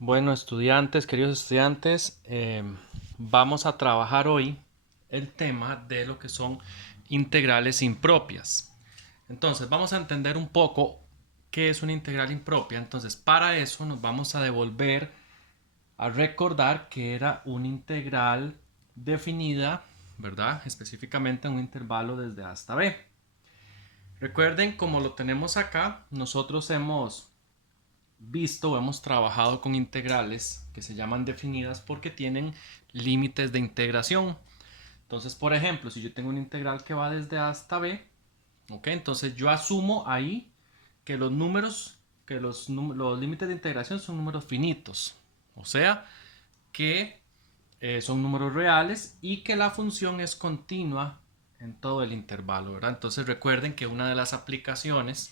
Bueno, estudiantes, queridos estudiantes, vamos a trabajar hoy el tema de lo que son integrales impropias. Entonces, vamos a entender un poco qué es una integral impropia. Entonces, para eso nos vamos a devolver a recordar que era una integral definida, ¿verdad? Específicamente en un intervalo desde A hasta B. Recuerden, como lo tenemos acá, nosotros hemos visto o hemos trabajado con integrales que se llaman definidas porque tienen límites de integración. Entonces, por ejemplo, si yo tengo una integral que va desde A hasta B, ¿ok? Entonces yo asumo ahí que los números, que los límites de integración son números finitos. O sea, que son números reales y que la función es continua en todo el intervalo, ¿verdad? Entonces recuerden que una de las aplicaciones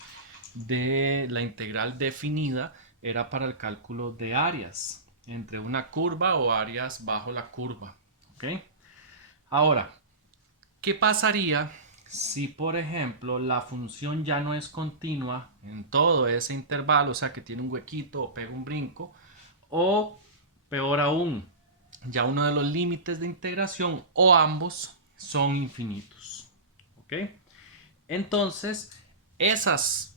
de la integral definida era para el cálculo de áreas entre una curva o áreas bajo la curva, ¿ok? Ahora, ¿qué pasaría si, por ejemplo, la función ya no es continua en todo ese intervalo, o sea, que tiene un huequito o pega un brinco, o peor aún, ya uno de los límites de integración o ambos son infinitos? ¿Ok? Entonces, esas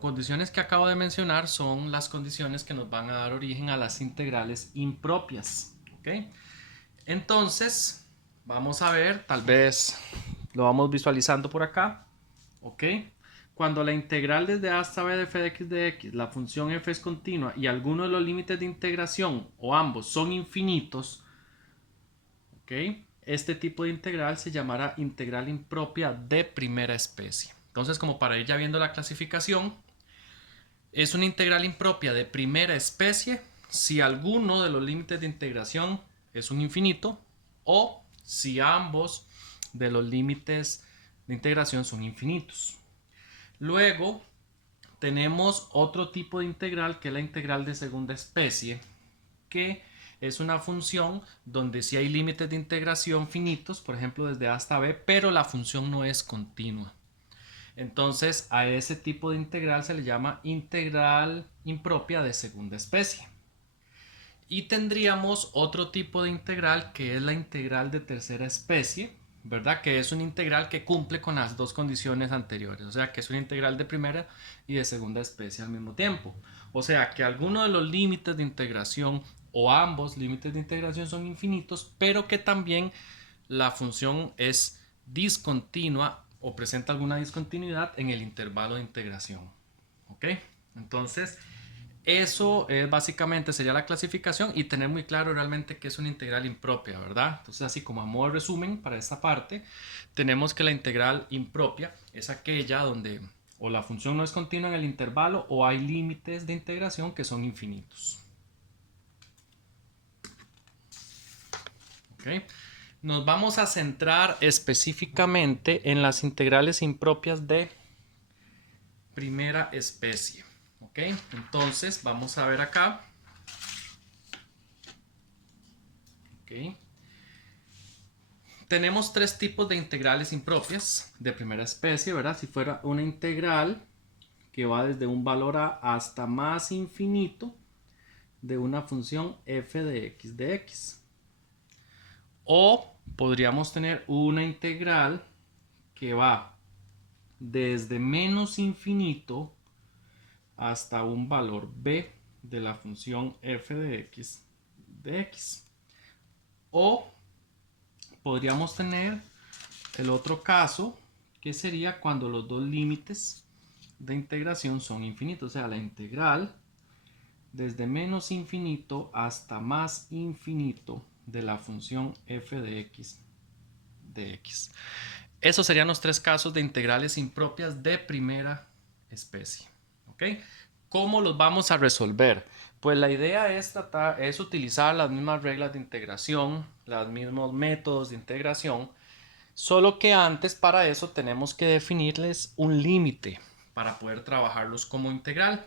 condiciones que acabo de mencionar son las condiciones que nos van a dar origen a las integrales impropias. ¿Ok? Entonces, vamos a ver, tal vez lo vamos visualizando por acá. ¿Ok? Cuando la integral desde a hasta b de f de x de x, la función f es continua y alguno de los límites de integración o ambos son infinitos, ¿ok? Este tipo de integral se llamará integral impropia de primera especie. Entonces, como para ir ya viendo la clasificación, es una integral impropia de primera especie si alguno de los límites de integración es un infinito o si ambos de los límites de integración son infinitos. Luego tenemos otro tipo de integral que es la integral de segunda especie, que es una función donde sí hay límites de integración finitos, por ejemplo desde A hasta B, pero la función no es continua. Entonces a ese tipo de integral se le llama integral impropia de segunda especie. Y tendríamos otro tipo de integral que es la integral de tercera especie, ¿verdad? Que es una integral que cumple con las dos condiciones anteriores, o sea que es una integral de primera y de segunda especie al mismo tiempo. O sea que alguno de los límites de integración o ambos límites de integración son infinitos, pero que también la función es discontinua o presenta alguna discontinuidad en el intervalo de integración. ¿Ok? Entonces, eso es básicamente sería la clasificación y tener muy claro realmente que es una integral impropia, ¿verdad? Entonces, así como a modo de resumen para esta parte, tenemos que la integral impropia es aquella donde o la función no es continua en el intervalo o hay límites de integración que son infinitos. ¿Ok? Nos vamos a centrar específicamente en las integrales impropias de primera especie. ¿Ok? Entonces, vamos a ver acá. ¿Ok? Tenemos tres tipos de integrales impropias de primera especie, ¿verdad? Si fuera una integral que va desde un valor a hasta más infinito de una función f de x de x. O podríamos tener una integral que va desde menos infinito hasta un valor b de la función f de x de x. O podríamos tener el otro caso, que sería cuando los dos límites de integración son infinitos, o sea, la integral desde menos infinito hasta más infinito de la función f de x de x. Esos serían los tres casos de integrales impropias de primera especie. ¿Ok? ¿Cómo los vamos a resolver? Pues la idea es utilizar las mismas reglas de integración, los mismos métodos de integración, solo que antes para eso tenemos que definirles un límite para poder trabajarlos como integral.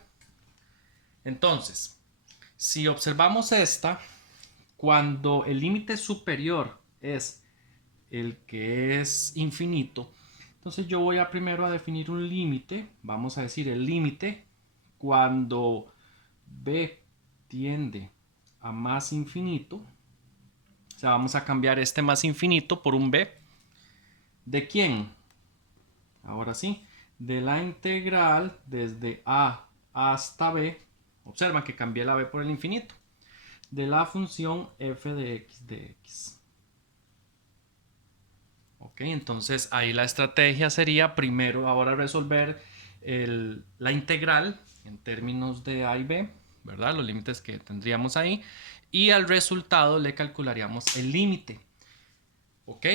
Entonces, si observamos esta, cuando el límite superior es el que es infinito, entonces yo voy a primero a definir un límite, vamos a decir el límite cuando b tiende a más infinito, o sea, vamos a cambiar este más infinito por un b. ¿De quién? Ahora sí, de la integral desde a hasta b. Observa que cambié la b por el infinito. De la función f de x de x. Ok, entonces ahí la estrategia sería primero ahora resolver la integral en términos de a y b, ¿verdad? Los límites que tendríamos ahí. Y al resultado le calcularíamos el límite. Ok,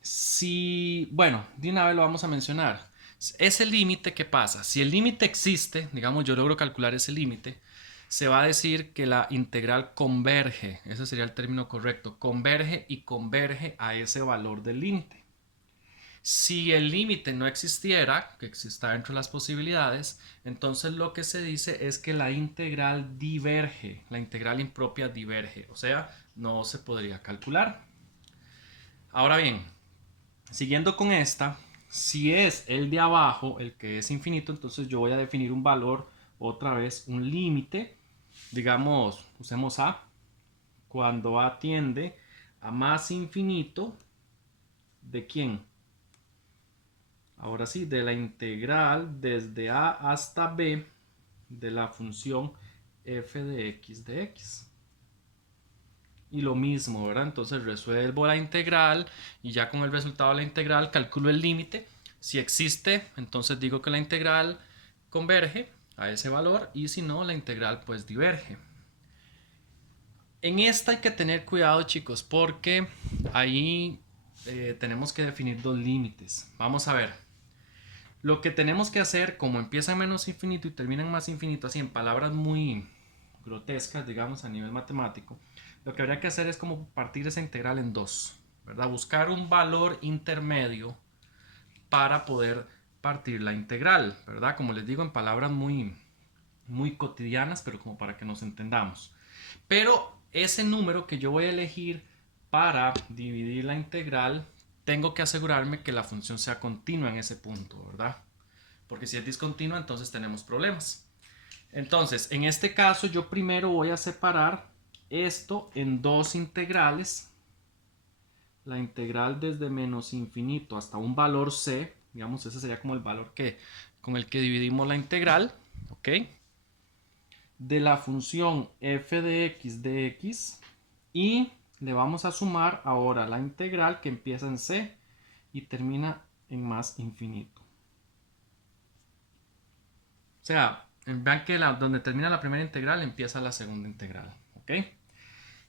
si, bueno, de una vez lo vamos a mencionar. Ese límite, ¿qué pasa? Si el límite existe, digamos yo logro calcular ese límite, se va a decir que la integral converge, ese sería el término correcto, converge a ese valor del límite. Si el límite no existiera, que exista dentro de las posibilidades, entonces lo que se dice es que la integral diverge, la integral impropia diverge, o sea, no se podría calcular. Ahora bien, siguiendo con esta, si es el de abajo, el que es infinito, entonces yo voy a definir un valor, otra vez un límite, digamos, usemos a, cuando a tiende a más infinito, ¿de quién? Ahora sí, de la integral desde a hasta b de la función f de x de x. Y lo mismo, ¿verdad? Entonces resuelvo la integral y ya con el resultado de la integral calculo el límite. Si existe, entonces digo que la integral converge a ese valor y si no, la integral pues diverge. En esta hay que tener cuidado, chicos, porque ahí tenemos que definir dos límites. Vamos a ver. Lo que tenemos que hacer, como empieza en menos infinito y termina en más infinito, así en palabras muy grotescas, digamos, a nivel matemático, lo que habría que hacer es como partir esa integral en dos, ¿verdad? Buscar un valor intermedio para poder partir la integral, ¿verdad? Como les digo, en palabras muy cotidianas, pero como para que nos entendamos. Pero ese número que yo voy a elegir para dividir la integral, tengo que asegurarme que la función sea continua en ese punto, ¿verdad? Porque si es discontinua, entonces tenemos problemas. Entonces, en este caso, yo primero voy a separar esto en dos integrales. La integral desde menos infinito hasta un valor c, digamos, ese sería como el valor con el que dividimos la integral, ¿ok? De la función f de x y le vamos a sumar ahora la integral que empieza en c y termina en más infinito. O sea, vean que donde termina la primera integral empieza la segunda integral, ¿ok?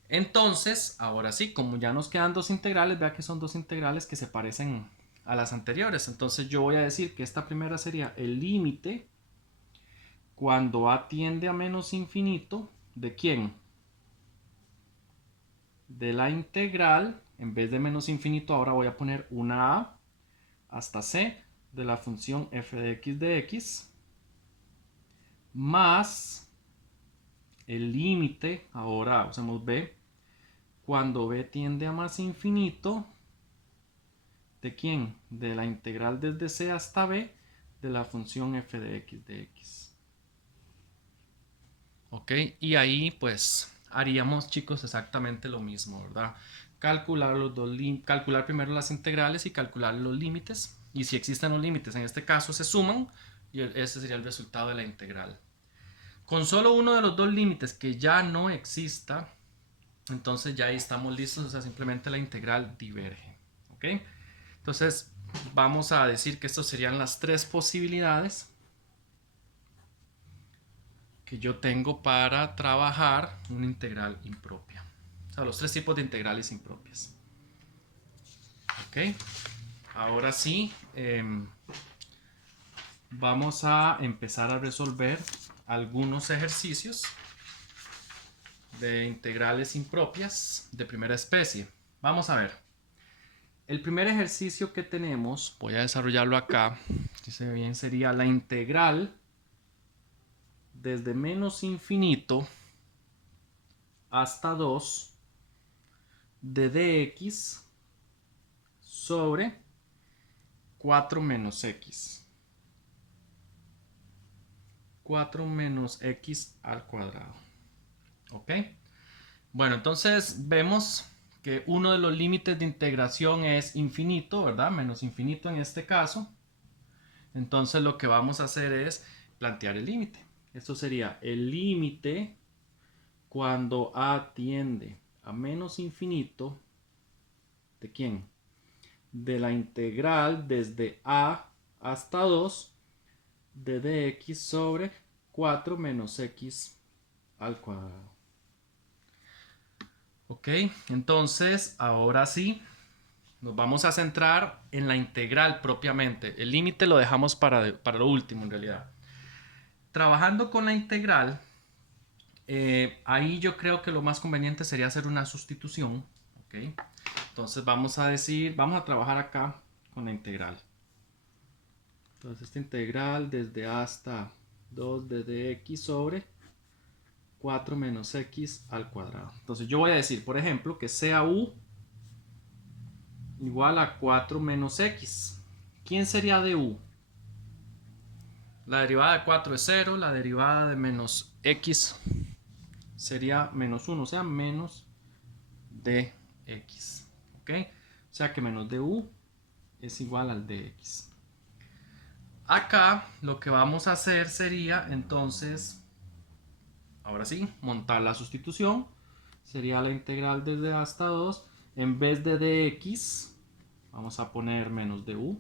Entonces, ahora sí, como ya nos quedan dos integrales, vea que son dos integrales que se parecen a las anteriores. Entonces yo voy a decir que esta primera sería el límite cuando a tiende a menos infinito, ¿de quién? De la integral, en vez de menos infinito, ahora voy a poner una a hasta c de la función f de x más el límite, ahora usamos b, cuando b tiende a más infinito, ¿de quién? De la integral desde c hasta b de la función f de x. Ok, y ahí pues haríamos, chicos, exactamente lo mismo, ¿verdad? Calcular primero las integrales y calcular los límites. Y si existen los límites, en este caso se suman y ese sería el resultado de la integral. Con solo uno de los dos límites que ya no exista, entonces ya ahí estamos listos, o sea, simplemente la integral diverge, ¿ok? Entonces vamos a decir que estas serían las tres posibilidades que yo tengo para trabajar una integral impropia. O sea, los tres tipos de integrales impropias. ¿Ok? Ahora sí, vamos a empezar a resolver algunos ejercicios de integrales impropias de primera especie. Vamos a ver. El primer ejercicio que tenemos, voy a desarrollarlo acá, si se ve bien, sería la integral desde menos infinito hasta 2 de dx sobre 4 menos x. 4 menos x al cuadrado. ¿Ok? Bueno, entonces vemos que uno de los límites de integración es infinito, ¿verdad? Menos infinito en este caso. Entonces lo que vamos a hacer es plantear el límite. Esto sería el límite cuando a tiende a menos infinito. ¿De quién? De la integral desde a hasta 2 de dx sobre 4 menos x al cuadrado. Ok, entonces ahora sí nos vamos a centrar en la integral propiamente. El límite lo dejamos para lo último en realidad. Trabajando con la integral, ahí yo creo que lo más conveniente sería hacer una sustitución. ¿Ok? Entonces vamos a decir, vamos a trabajar acá con la integral. Entonces esta integral desde a hasta 2 de dx sobre 4 menos x al cuadrado. Entonces yo voy a decir, por ejemplo, que sea u igual a 4 menos x. ¿Quién sería de u? La derivada de 4 es 0, la derivada de menos x sería menos 1, o sea, menos dx. ¿Ok? O sea que menos du es igual al dx. Acá lo que vamos a hacer sería entonces, ahora sí, montar la sustitución. Sería la integral desde a hasta 2. En vez de dx, vamos a poner menos du.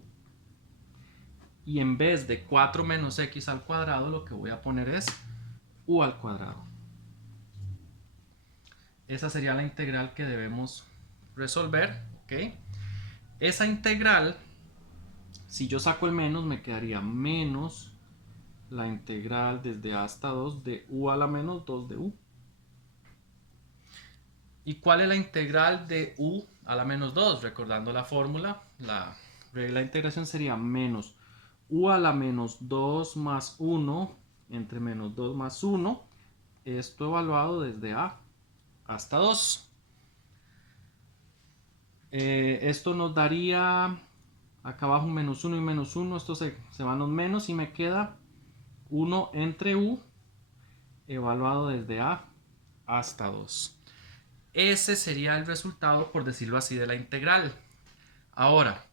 Y en vez de 4 menos x al cuadrado, lo que voy a poner es u al cuadrado. Esa sería la integral que debemos resolver. ¿Ok? Esa integral, si yo saco el menos, me quedaría menos la integral desde a hasta 2 de u a la menos 2 de u. ¿Y cuál es la integral de u a la menos 2? Recordando la fórmula, la regla de integración sería menos u a la menos 2 más 1 entre menos 2 más 1. Esto evaluado desde a hasta 2. Esto nos daría acá abajo un menos 1 y menos 1. Esto se van los menos y me queda 1 entre u evaluado desde a hasta 2. Ese sería el resultado, por decirlo así, de la integral. Ahora,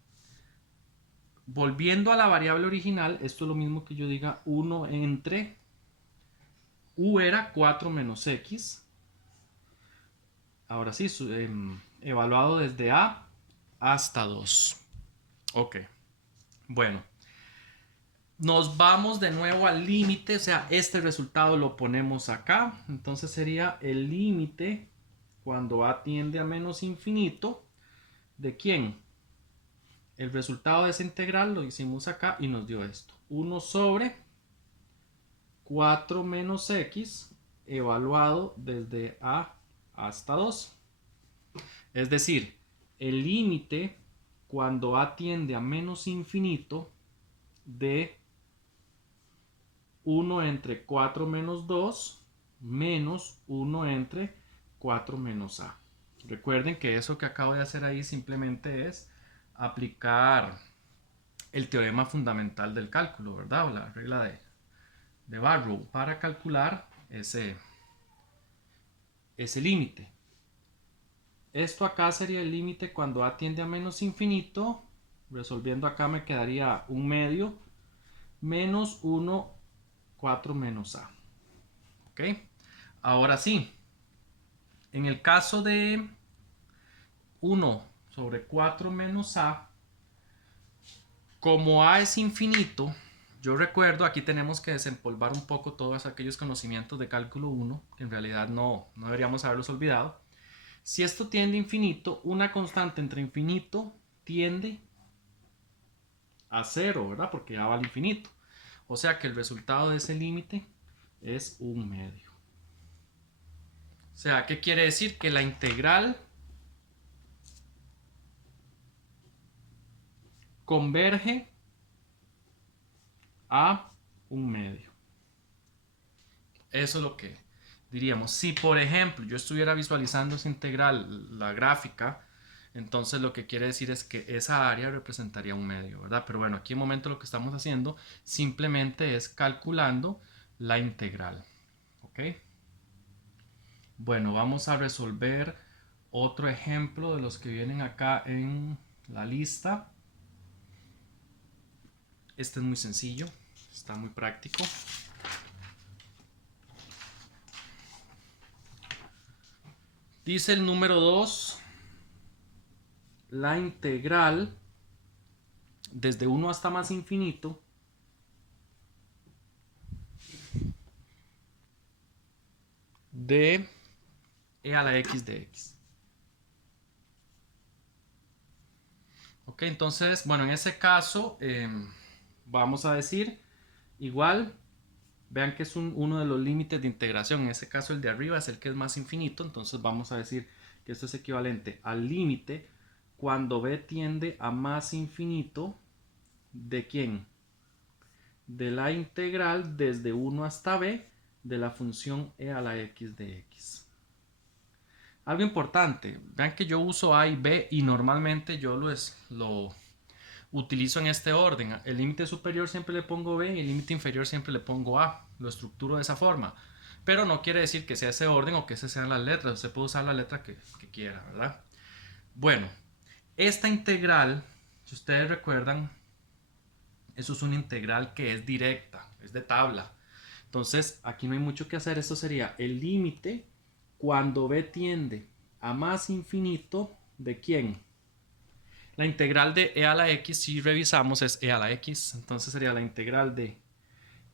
volviendo a la variable original, esto es lo mismo que yo diga 1 entre u era 4 menos x. Ahora sí, evaluado desde a hasta 2. Ok, bueno. Nos vamos de nuevo al límite, o sea, este resultado lo ponemos acá. Entonces sería el límite cuando a tiende a menos infinito. ¿De quién? El resultado de esa integral lo hicimos acá y nos dio esto. 1 sobre 4 menos x evaluado desde a hasta 2. Es decir, el límite cuando a tiende a menos infinito de 1 entre 4 menos 2 menos 1 entre 4 menos a. Recuerden que eso que acabo de hacer ahí simplemente es aplicar el teorema fundamental del cálculo, ¿verdad? O la regla de Barrow para calcular ese límite. Esto acá sería el límite cuando a tiende a menos infinito. Resolviendo acá me quedaría un medio menos 1, 4 menos a. ¿Ok? Ahora sí, en el caso de 1 sobre 4 menos a, como a es infinito, yo recuerdo, aquí tenemos que desempolvar un poco todos aquellos conocimientos de cálculo 1, que en realidad no deberíamos haberlos olvidado. Si esto tiende a infinito, una constante entre infinito tiende a 0, ¿verdad? Porque a va al infinito. O sea que el resultado de ese límite es un medio. O sea, ¿qué quiere decir? Que la integral converge a un medio. Eso es lo que diríamos. Si, por ejemplo, yo estuviera visualizando esa integral, la gráfica, entonces lo que quiere decir es que esa área representaría un medio, ¿verdad? Pero bueno, aquí en momento lo que estamos haciendo simplemente es calculando la integral. ¿Ok? Bueno, vamos a resolver otro ejemplo de los que vienen acá en la lista. Este es muy sencillo, está muy práctico. Dice el número 2, la integral desde 1 hasta más infinito de e a la x de x. Ok, entonces, bueno, en ese caso vamos a decir igual, vean que es uno de los límites de integración. En ese caso el de arriba es el que es más infinito, entonces vamos a decir que esto es equivalente al límite cuando b tiende a más infinito de ¿quién? De la integral desde 1 hasta b de la función e a la x de x. Algo importante, vean que yo uso a y b y normalmente yo lo utilizo en este orden. El límite superior siempre le pongo b y el límite inferior siempre le pongo a. Lo estructuro de esa forma. Pero no quiere decir que sea ese orden o que esas sean las letras. Usted puede usar la letra que quiera, ¿verdad? Bueno, esta integral, si ustedes recuerdan, eso es una integral que es directa, es de tabla. Entonces, aquí no hay mucho que hacer. Esto sería el límite cuando b tiende a más infinito de ¿quién? La integral de e a la x, si revisamos, es e a la x. Entonces sería la integral de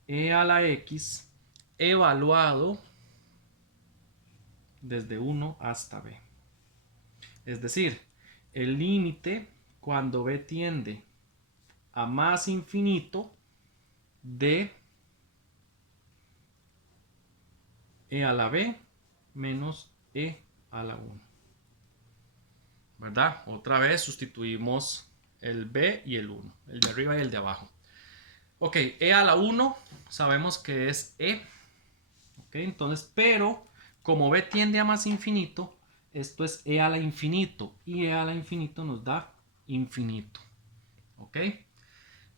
e a la x evaluado desde 1 hasta b. Es decir, el límite cuando b tiende a más infinito de e a la b menos e a la 1. ¿Verdad? Otra vez sustituimos el b y el 1, el de arriba y el de abajo. Ok, e a la 1 sabemos que es e. Ok, entonces, pero como b tiende a más infinito, esto es e a la infinito. Y e a la infinito nos da infinito. Ok,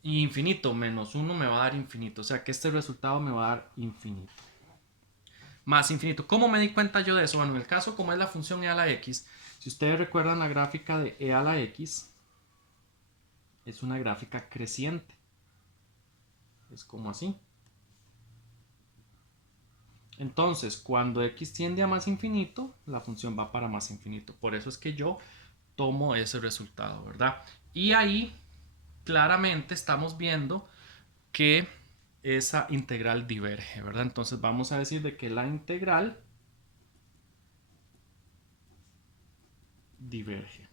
y infinito menos 1 me va a dar infinito. O sea que este resultado me va a dar infinito. Más infinito. ¿Cómo me di cuenta yo de eso? Bueno, en el caso como es la función e a la x, si ustedes recuerdan la gráfica de e a la x, es una gráfica creciente. Es como así. Entonces, cuando x tiende a más infinito, la función va para más infinito. Por eso es que yo tomo ese resultado, ¿verdad? Y ahí claramente estamos viendo que esa integral diverge, ¿verdad? Entonces vamos a decir de que la integral diverge.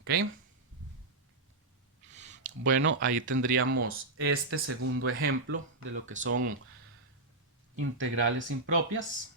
¿Ok? Bueno, ahí tendríamos este segundo ejemplo de lo que son integrales impropias.